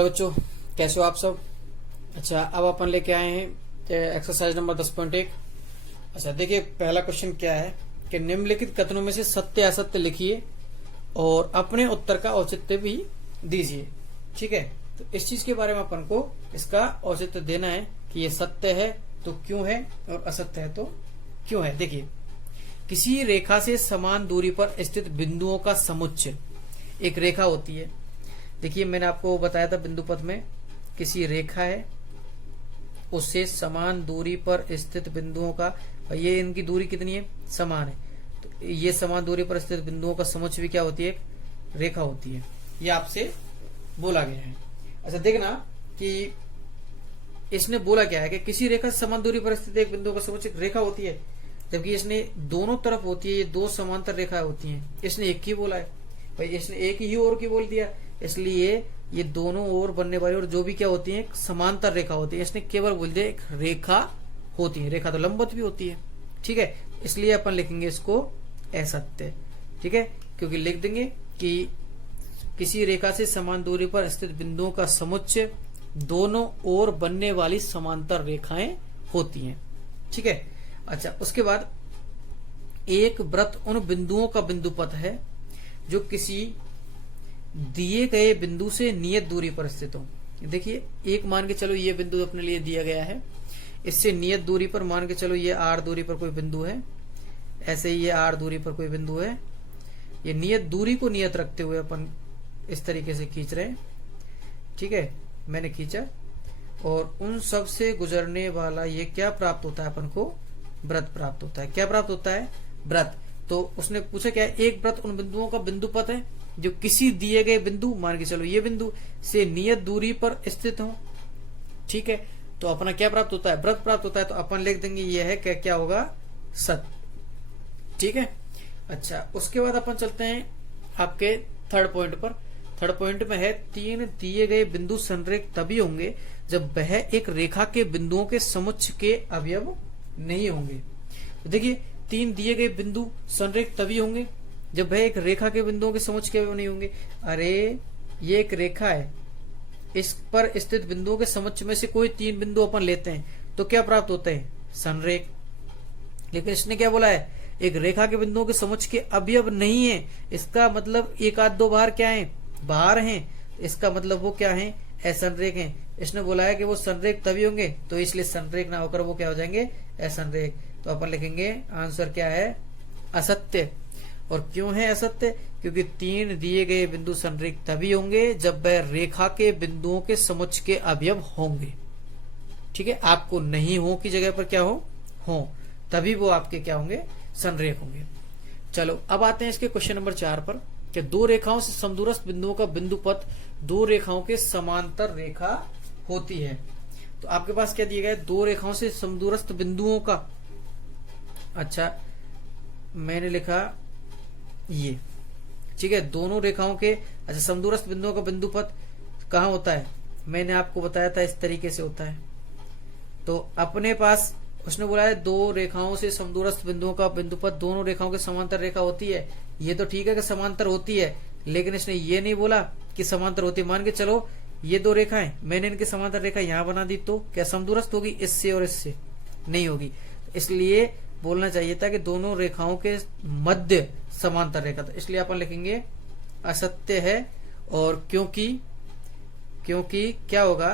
Hello बच्चों, कैसे हो आप सब। अच्छा, अब अपन लेके आए हैं एक्सरसाइज नंबर 10.1। अच्छा देखिए, पहला क्वेश्चन क्या है कि निम्नलिखित कथनों में से सत्य असत्य लिखिए और अपने उत्तर का औचित्य भी दीजिए। ठीक है, तो इस चीज के बारे में अपन को इसका औचित्य देना है कि ये सत्य है तो क्यों है और असत्य है तो क्यों है। देखिए, किसी रेखा से समान दूरी पर स्थित बिंदुओं का समुच्चय, एक रेखा होती है। देखिए, मैंने आपको बताया था बिंदु पथ में किसी रेखा है, उससे समान दूरी पर स्थित बिंदुओं का, ये इनकी दूरी कितनी है, समान है, तो ये समान दूरी पर स्थित बिंदुओं का समुच्चय भी क्या होती है, एक रेखा होती है। ये आपसे बोला गया है। अच्छा देखना कि इसने बोला क्या है कि किसी रेखा से समान दूरी पर स्थित एक बिंदु का समुच्चय रेखा होती है, जबकि इसने दोनों तरफ होती है, ये दो समांतर रेखाएं होती हैं। इसने एक ही बोला है भाई, इसने एक ही ओर की बोल दिया, इसलिए ये दोनों ओर बनने वाली और जो भी क्या होती है, समांतर रेखा होती है। इसने केवल बोल दिया एक रेखा होती है। रेखा तो लंबवत भी होती है। ठीक है, इसलिए अपन लिखेंगे इसको असत्य। ठीक है, क्योंकि लिख देंगे कि किसी रेखा से समान दूरी पर स्थित बिंदुओं का समुच्चय दोनों ओर बनने वाली समांतर रेखाएं होती हैं। ठीक है। अच्छा, उसके बाद एक वृत्त उन बिंदुओं का बिंदु पथ है जो किसी दिए गए बिंदु से नियत दूरी पर स्थित हो। देखिए, एक मान के चलो ये बिंदु अपने लिए दिया गया है, इससे नियत दूरी पर मान के चलो ये r दूरी पर कोई बिंदु है, ऐसे ही ये r दूरी पर कोई बिंदु है। ये नियत दूरी को नियत रखते हुए अपन इस तरीके से खींच रहे हैं। ठीक है, मैंने खींचा और उन सब से गुजरने वाला ये क्या प्राप्त होता है, अपन को वृत्त प्राप्त होता है। क्या प्राप्त होता है, वृत्त। तो उसने पूछा क्या है, एक वृत्त उन बिंदुओं का बिंदु पथ है जो किसी दिए गए बिंदु, मान के चलो ये बिंदु, से नियत दूरी पर स्थित हो। ठीक है, तो अपना क्या प्राप्त होता है, वृत्त प्राप्त होता है। तो अपन लिख देंगे ये है क्या होगा, सत्य। ठीक है। अच्छा, उसके बाद अपन चलते हैं आपके थर्ड पॉइंट पर। थर्ड पॉइंट में है, तीन दिए गए बिंदु संरेख तभी होंगे जब वह एक रेखा के बिंदुओं के समुच्चय के अवयव नहीं होंगे। तो देखिए, तीन दिए गए बिंदु संरेख तभी होंगे जब वह एक रेखा के बिंदुओं के समुच्चय के अवयव नहीं होंगे। अरे ये एक रेखा है, इस पर स्थित बिंदुओं के समुच्चय में से कोई तीन बिंदु अपन लेते हैं तो क्या प्राप्त होते हैं, संरेख। लेकिन इसने क्या बोला है, एक रेखा के बिंदुओं के समुच्चय के अवयव नहीं है। इसका मतलब एक आध दो बाहर क्या है, बाहर हैं। इसका मतलब वो क्या है, असंरेख हैं। इसने बोला है कि वो संरेख तभी होंगे, तो इसलिए संरेख ना होकर वो क्या हो जाएंगे, असंरेख। तो अपन लिखेंगे आंसर क्या है, असत्य। और क्यों है असत्य, क्योंकि तीन दिए गए बिंदु संरेख तभी होंगे जब वह रेखा के बिंदुओं के समुच्चय के अवयव होंगे। ठीक है, आपको नहीं हो की जगह पर क्या हो, तभी वो आपके क्या होंगे, संरेख होंगे। चलो अब आते हैं इसके क्वेश्चन नंबर 4 पर कि दो रेखाओं से समदूरस्थ बिंदुओं का बिंदु पथ दो रेखाओं के समांतर रेखा होती है। तो आपके पास क्या दिया गया है, दो रेखाओं से समदूरस्थ बिंदुओं का। अच्छा, मैंने लिखा ये। ठीक है, दोनों रेखाओं के, अच्छा समदूरस्थ बिंदुओं का बिंदु पथ कहाँ होता है, मैंने आपको बताया था इस तरीके से होता है। तो अपने पास उसने बोला है दो रेखाओं से समदूरस्थ बिंदुओं का बिंदु पथ दोनों रेखाओं के समांतर रेखा होती है। ये तो ठीक है कि समांतर होती है, लेकिन इसने ये नहीं बोला कि समांतर होती है। मान के चलो ये दो रेखाएं, मैंने इनकी समांतर रेखा यहां बना दी, तो क्या समदूरस्थ होगी, इससे और इससे नहीं होगी। इसलिए बोलना चाहिए था कि दोनों रेखाओं के मध्य समांतर रेखा, तो इसलिए अपन लिखेंगे असत्य है। और क्योंकि क्या होगा,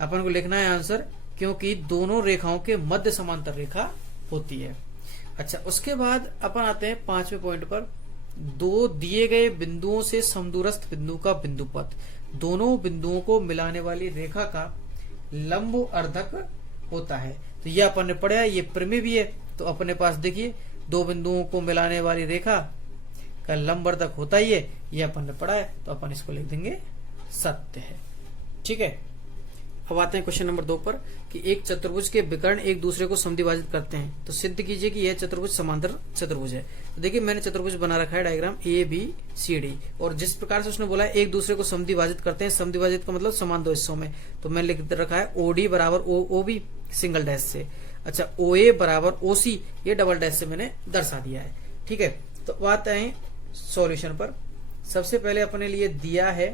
अपन को लिखना है आंसर, क्योंकि दोनों रेखाओं के मध्य समांतर रेखा होती है। अच्छा, उसके बाद अपन आते हैं 5वें पॉइंट पर, दो दिए गए बिंदुओं से समदूरस्थ बिंदु का बिंदु पथ दोनों बिंदुओं को मिलाने वाली रेखा का लंब अर्धक होता है। तो यह अपन ने पढ़ा है, ये प्रमेय भी है। तो अपने पास देखिए, दो बिंदुओं को मिलाने वाली रेखा का लंब अर्धक होता ही है, यह अपन ने पढ़ा है। तो अपन इसको लिख देंगे सत्य है। ठीक है। अब आते हैं क्वेश्चन नंबर 2 पर कि एक चतुर्भुज के विकर्ण एक दूसरे को समद्विभाजित करते हैं, तो सिद्ध कीजिए कि यह चतुर्भुज समांतर चतुर्भुज है। तो देखिए, मैंने चतुर्भुज बना रखा है डायग्राम ABCD, और जिस प्रकार से उसने बोला है एक दूसरे को समद्विभाजित करते हैं, समद्विभाजित का मतलब समान दो हिस्सों में, तो मैंने लिख रखा है OD बराबर OB सिंगल डैश से। अच्छा, OA बराबर OC, ये डबल डैश से मैंने दर्शा दिया है। ठीक है, तो बात आए सॉल्यूशन पर। सबसे पहले अपने लिए दिया है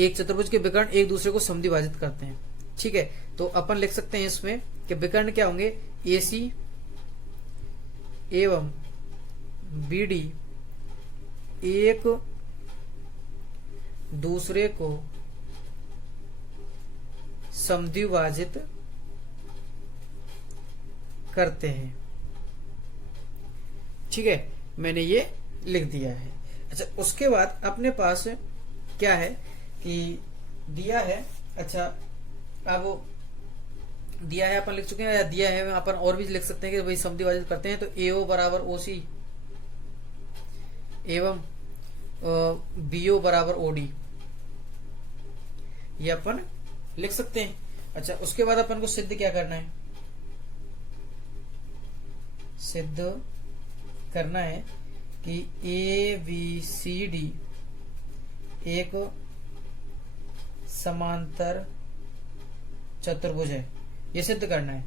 एक चतुर्भुज के विकर्ण एक दूसरे को समद्विभाजित करते हैं। ठीक है, तो अपन लिख सकते हैं इसमें कि विकर्ण क्या होंगे, AC एवं BD एक दूसरे को समद्विभाजित करते हैं। ठीक है, मैंने ये लिख दिया है। अच्छा, उसके बाद अपने पास क्या है कि दिया है, अच्छा अब दिया है अपन लिख चुके हैं, या दिया है अपन और भी लिख सकते हैं कि भाई समद्विभाजित करते हैं, तो AO बराबर OC एवं BO बराबर OD, ये अपन लिख सकते हैं। अच्छा, उसके बाद अपन को सिद्ध क्या करना है, सिद्ध करना है कि ABCD एक समांतर चतुर्भुज है, ये सिद्ध करना है।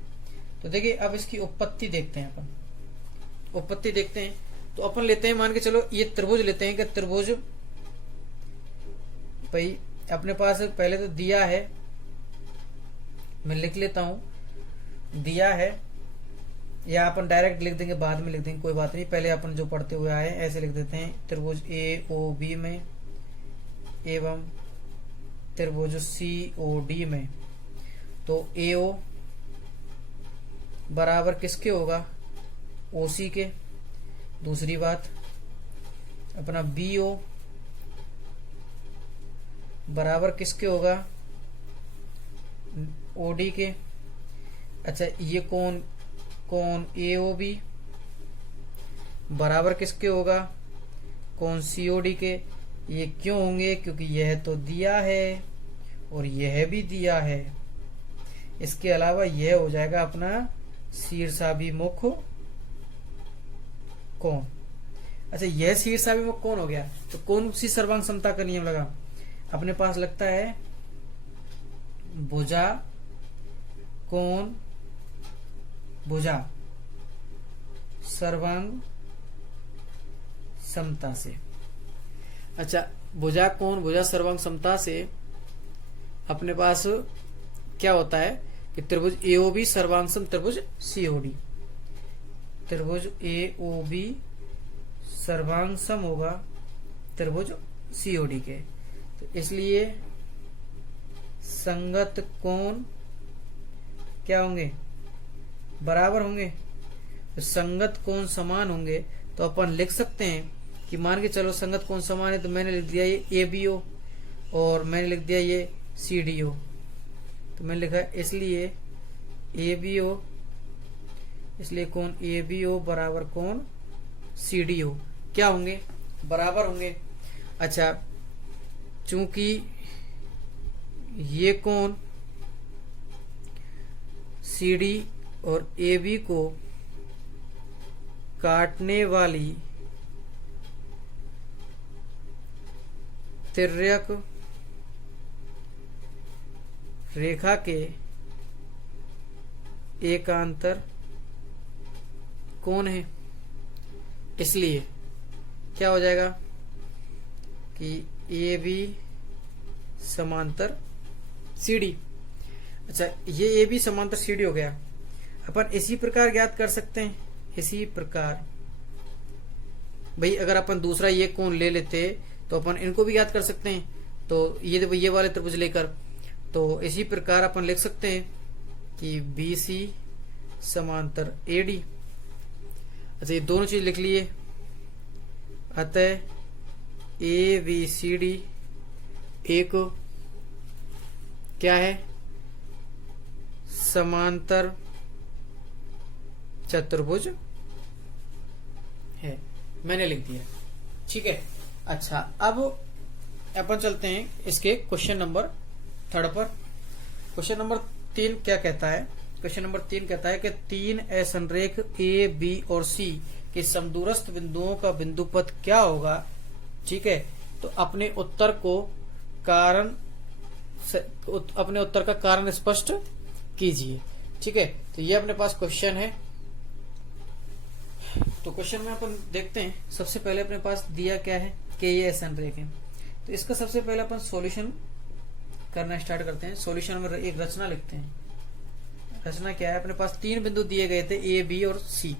तो देखिए अब इसकी उत्पत्ति देखते हैं, अपन उत्पत्ति देखते हैं। तो अपन लेते हैं, मान के चलो ये त्रिभुज लेते हैं कि त्रिभुज भाई अपने पास पहले तो दिया है, मैं लिख लेता हूं, दिया है, या अपन डायरेक्ट लिख देंगे, बाद में लिख देंगे, कोई बात नहीं, पहले अपन जो पढ़ते हुए आए ऐसे लिख देते हैं। त्रिभुज AOB में एवं त्रिभुज COD में, तो AO बराबर किसके होगा, OC के। दूसरी बात अपना BO बराबर किसके होगा, OD के। अच्छा, ये कौन AOB बराबर किसके होगा, कौन COD के। ये क्यों होंगे, क्योंकि यह तो दिया है और यह भी दिया है। इसके अलावा यह हो जाएगा अपना शीर्षाभिमुख कोण। अच्छा, यह शीर्षाभिमुख कोण हो गया, तो कौन सी सर्वांग समता का नियम लगा, अपने पास लगता है भुजा कोण भुजा सर्वांग समता से। अच्छा, भुजा कोण भुजा सर्वांग समता से अपने पास क्या होता है कि त्रिभुज AOB सर्वांग सम त्रिभुज COD, त्रिभुज AOB सर्वांग सम होगा त्रिभुज COD के। तो इसलिए संगत कोण क्या होंगे, बराबर होंगे। तो संगत कोण समान होंगे, तो अपन लिख सकते हैं कि मान के चलो संगत कोण समान है, तो मैंने लिख दिया ये ABO और मैंने लिख दिया ये CDO। तो मैंने लिखा इसलिए ABO, इसलिए कोण ABO बराबर कोण CDO क्या होंगे, बराबर होंगे। अच्छा, चूंकि ये कोण CD और AB को काटने वाली तिर्यक रेखा के एकांतर कोण है, इसलिए क्या हो जाएगा कि AB समांतर CD। अच्छा, ये AB समांतर CD हो गया। अपन इसी प्रकार ज्ञात कर सकते हैं, इसी प्रकार भाई अगर अपन दूसरा ये कोण ले लेते तो अपन इनको भी ज्ञात कर सकते हैं। तो ये वाले त्रिभुज लेकर, तो इसी प्रकार अपन लिख सकते हैं कि BC समांतर AD। अच्छा, ये दोनों चीज लिख लिए, अतः ABCD एक क्या है, समांतर चतुर्भुज है, मैंने लिख दिया। ठीक है। अच्छा, अब अपन चलते हैं इसके क्वेश्चन नंबर 3 पर। क्वेश्चन नंबर 3 क्या कहता है, क्वेश्चन नंबर 3 कहता है कि 3 असंरेख A, B और C के समदूरस्थ बिंदुओं का बिंदुपथ क्या होगा। ठीक है, तो अपने उत्तर का कारण स्पष्ट कीजिए। ठीक है, तो ये अपने पास क्वेश्चन है। तो क्वेश्चन में अपन देखते हैं, सबसे पहले अपने पास दिया क्या है कि ये असंरेख है। तो इसका सबसे पहले अपन सॉल्यूशन करना स्टार्ट करते हैं। सॉल्यूशन में एक रचना लिखते हैं। रचना क्या है, अपने पास 3 बिंदु दिए गए थे ए, बी और सी।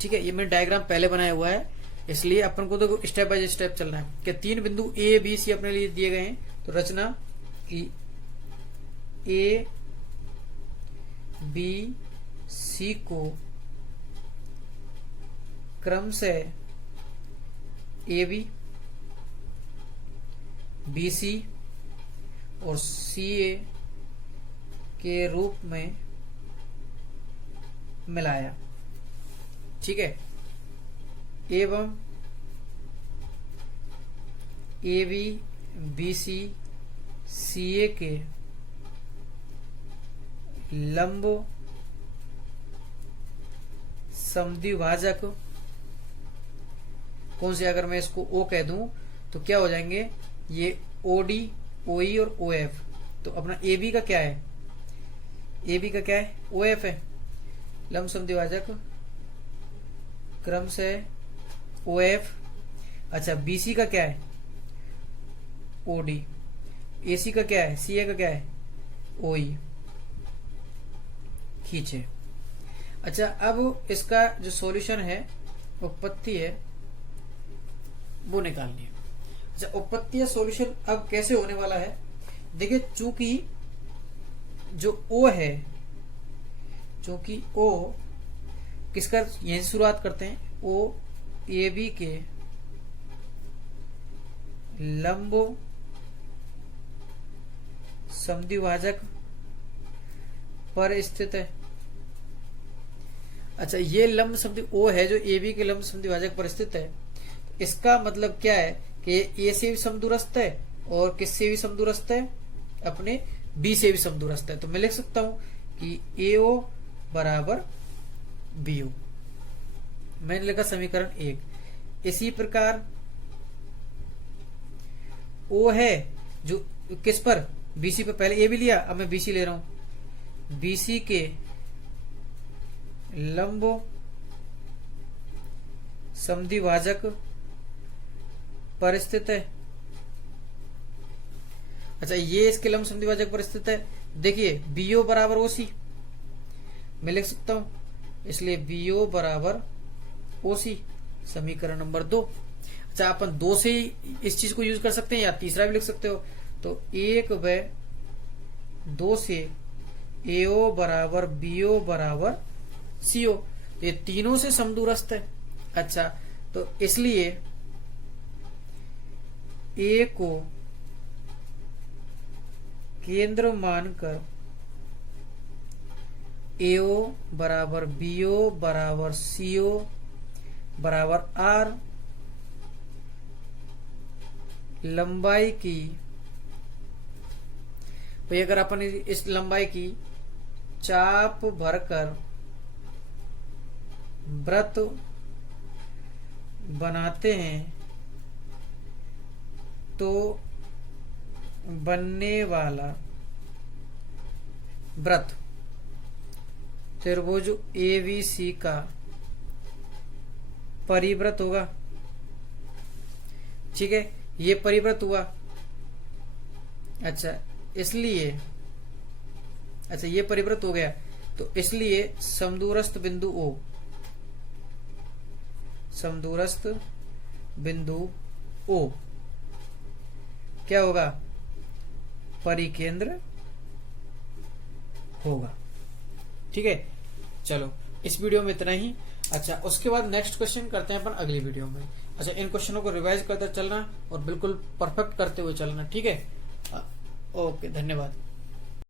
ठीक है, ये मैंने डायग्राम पहले बनाया हुआ है, इसलिए अपन को तो स्टेप बाय स्टेप चलना है कि 3 बिंदु ए, बी, सी अपने लिए दिए गए हैं। तो रचना की ए, बी, सी को क्रम से ए, बी, सी और सी ए के रूप में मिलाया। ठीक है, एवं ए, बी, सी ए के लंब समद्विभाजक कौन से, अगर मैं इसको ओ कह दूं तो क्या हो जाएंगे, ये ओडी, ओई और ओ एफ। तो अपना ए बी का क्या है, ए बी का क्या है, ओ एफ है, लंब समद्विभाजक क्रम से ओ एफ। अच्छा, बी सी का क्या है, ओडी। ए सी का क्या है, सी ए का क्या है, ओई। खींचे। अच्छा, अब इसका जो सॉल्यूशन है, उत्पत्ति है, वो निकालनी है। अच्छा, उत्पत्ति या सॉल्यूशन अब कैसे होने वाला है, देखिए चूंकि जो ओ है, चूंकि ओ किसका, यहीं से शुरुआत करते हैं, ओ ए बी के लंब समद्विभाजक पर स्थित है। अच्छा, ये लंब समद्वि ओ है जो ए बी के लंब समद्विभाजक पर स्थित है। इसका मतलब क्या है कि ए से भी समदूरस्थ है और किससे भी समदूरस्थ है, अपने बी से भी समदूरस्थ है। तो मैं लिख सकता हूं कि ए ओ बराबर बी ओ। मैंने लिखा समीकरण 1। इसी प्रकार ओ है जो किस पर, बीसी पर, पहले ए भी लिया, अब मैं बीसी ले रहा हूं, बीसी के लंब समद्विभाजक पर स्थित है। अच्छा, ये इसके लंब समद्विभाजक पर स्थित है। देखिए बीओ बराबर ओसी मैं लिख सकता हूं, इसलिए बीओ बराबर ओसी, समीकरण नंबर 2। अच्छा, अपन 2 से ही इस चीज को यूज कर सकते हैं या तीसरा भी लिख सकते हो। तो 1 व 2 से एओ बराबर बीओ बराबर सीओ, ये तीनों से समदूरस्थ है। अच्छा, तो इसलिए ए को केंद्र मानकर एओ बराबर बीओ बराबर सीओ बराबर आर लंबाई की, तो अगर अपन इस लंबाई की चाप भरकर वृत्त बनाते हैं तो बनने वाला वृत्त त्रिभुज एबीसी का परिवृत्त होगा। ठीक है, ये परिवृत्त हुआ। अच्छा, इसलिए, अच्छा ये परिवृत्त हो गया, तो इसलिए समदूरस्थ बिंदु ओ, समदूरस्थ बिंदु ओ क्या होगा, परिकेंद्र होगा। ठीक है, चलो इस वीडियो में इतना ही। अच्छा, उसके बाद नेक्स्ट क्वेश्चन करते हैं अपन अगली वीडियो में। अच्छा, इन क्वेश्चनों को रिवाइज करते चलना और बिल्कुल परफेक्ट करते हुए चलना। ठीक है, ओके, धन्यवाद।